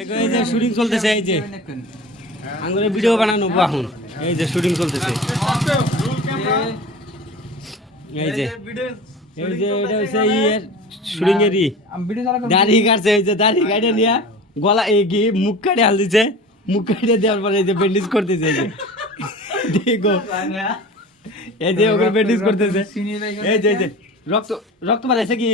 এই যে শুটিং চলতেছে, এই যে আঙ্গুলে ভিডিও বানানো এখন, এই যে শুটিং চলতেছে, এই যে এই যে এটা হচ্ছে ইয়ের শুটিং এরই দাড়ি কাটছে, এই যে দাড়ি কাটে নিয়ে গলা এই কি মুখ কাটে হাল দিচ্ছে, মুখ কাটে দেওয়ার পরে এই যে ব্যান্ডেজ করতেছে, এই যে দেখো এই যে ওকে ব্যান্ডেজ করতেছে, এই যে রক্ত রক্ত বাড়াইছে কি,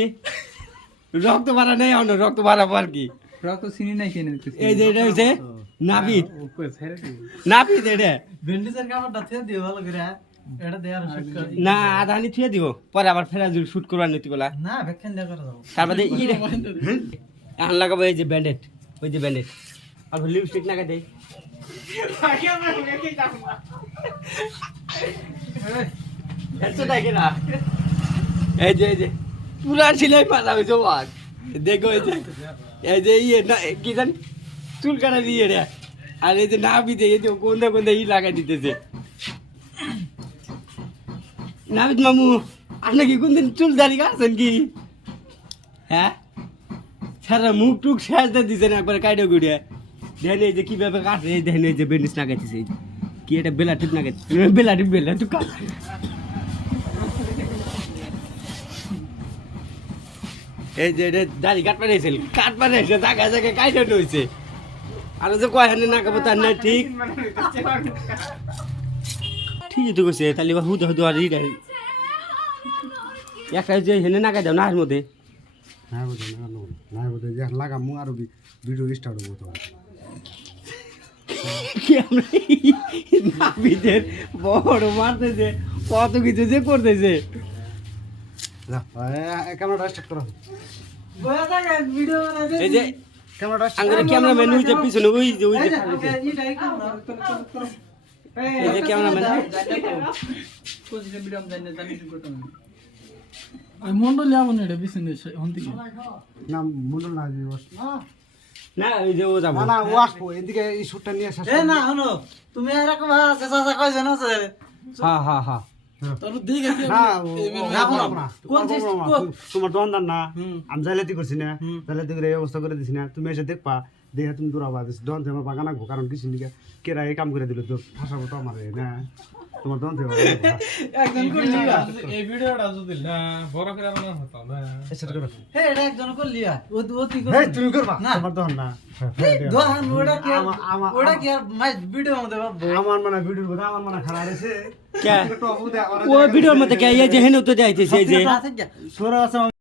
রক্ত বাড়া নেই, রক্ত বাড়াবো আর কি, রক্ত চিনি নাই কেন এই যে এটা হচ্ছে নাপিত, নাপিত এটা ব্যান্ডেজের কাপড়টা থেকে দিও ভালো করে, এটা দেয়ার শুট কর না আধা হানি থুয়ে দিব, পরে আবার ফেরা যদি শুট করবার নিতে বলা না ভ্যাকসিন দেয়া করে দাও, তারপরে এখন লাগাবো এই যে ব্যান্ডেড, ওই যে ব্যান্ডেড, আর লিপস্টিক নাকা দেই, এই যে পুরা সিলাই মারা হয়েছে, দেখো এই যে ইয়ে না কি জান চুল কাটা দিয়ে রে, আর এই যে নাবিতে এই যে কোনটা কোনটা ই লাগাই দিতেছে। নাবিদ মামু আপনি কি কোনদিন চুল দাড়ি কাটছেন কি? হ্যাঁ সারা মুখ টুক সাজতে দিচ্ছেন একবার কাইডে গুড়ে, দেখেন এই যে কিভাবে কাটছে, এই দেখেন এই যে বেন্ডিস লাগাইতেছে, কি এটা বেলা টিপ লাগাইছে, বেলা তুই কাট, এই যে এটা দাড়ি কাট পারেছিল, কাট পারেছে জায়গায় জায়গায় কাইডে হয়েছে, আর যে কয় হানে না কাপড় তার না ঠিক ঠিকই তো করছে, তাহলে হুদে হুদে আর ইটা একটা যে হেনে নাগাই দাও না এর মধ্যে না বোধ যে লাগামু আর ভিডিও স্টার্ট হবো, তো কি আমরা নাবিদের বড় মারতেছে, কত কিছু যে করতেছে, ক্যামেরাটা স্টার্ট করো, বয়া জায়গা ভিডিও বানাই এই যে ক্যামেরাটা আঙ্গুরে ক্যামেরাম্যান ওই যে পিছনে ওই যে এই যে ক্যামেরাম্যান মন্ডল যাবো না, এটা পিছনে হন থেকে না মন্ডল না না ওই যে ও যাবো না না ও আসবো এদিকে এই শুটটা নিয়ে শেষ এ না হনো তুমি এরকম চাচা কইছ না স্যার, হ্যাঁ হ্যাঁ হ্যাঁ তোর দিকে না কোন তোমার দোকানদার না, আমি জাইলাতি করছি না, জাইলাতি করে এই অবস্থা করে দিছি না, তুমি এসে দেখবা, দেখে তুমি দৌড়াবা, দোকান থেকে আমার বাগান আঁকবো, কারণ কিছু নিকে কেরা এই কাম করে দিল তো ফাঁসাবো তো আমার না, তোমার দোকান থেকে একজন করলি এই ভিডিওটা যদি না বড় করে বানানো হতো না, হে এটা একজন করলি ও তুই কর, তুমি করবা তোমার দোকান না, দোহান ওটা কি আর মাই ভিডিও মধ্যে বাবু আমার মানে ভিডিওর কথা আমার মানে খারাপ হয়েছে, কে ও ভিডিওর মধ্যে কে এই যে হেনে তো যাইতেছে, এই যে সরা আছে